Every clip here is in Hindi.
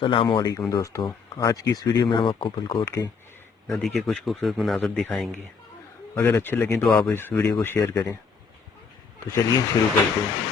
अस्सलामुअलैकुम दोस्तों। आज की इस वीडियो में हम आपको पलकोट के नदी के कुछ खूबसूरत मनाज़र दिखाएंगे। अगर अच्छे लगें तो आप इस वीडियो को शेयर करें। तो चलिए शुरू करते हैं।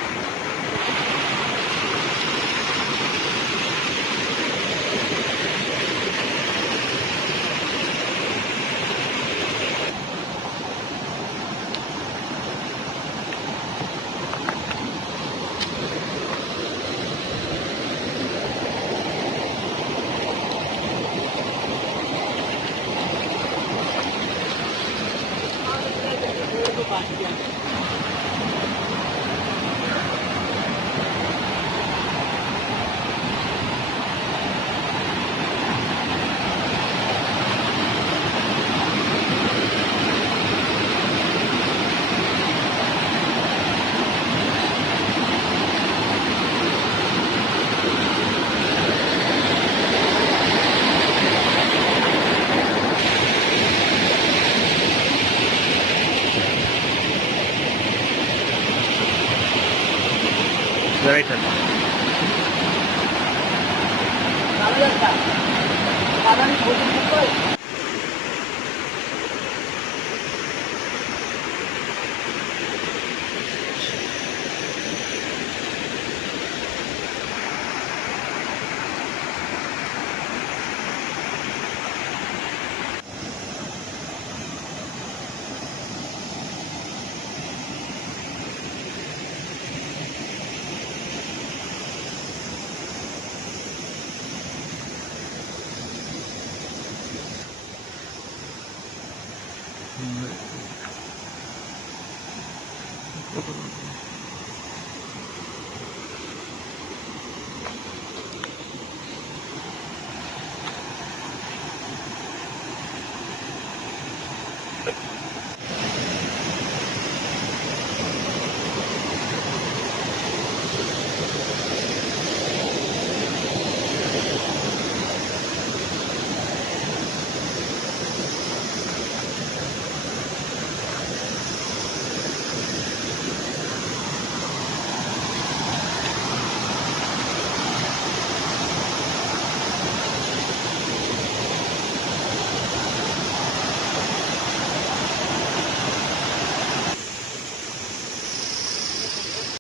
राइट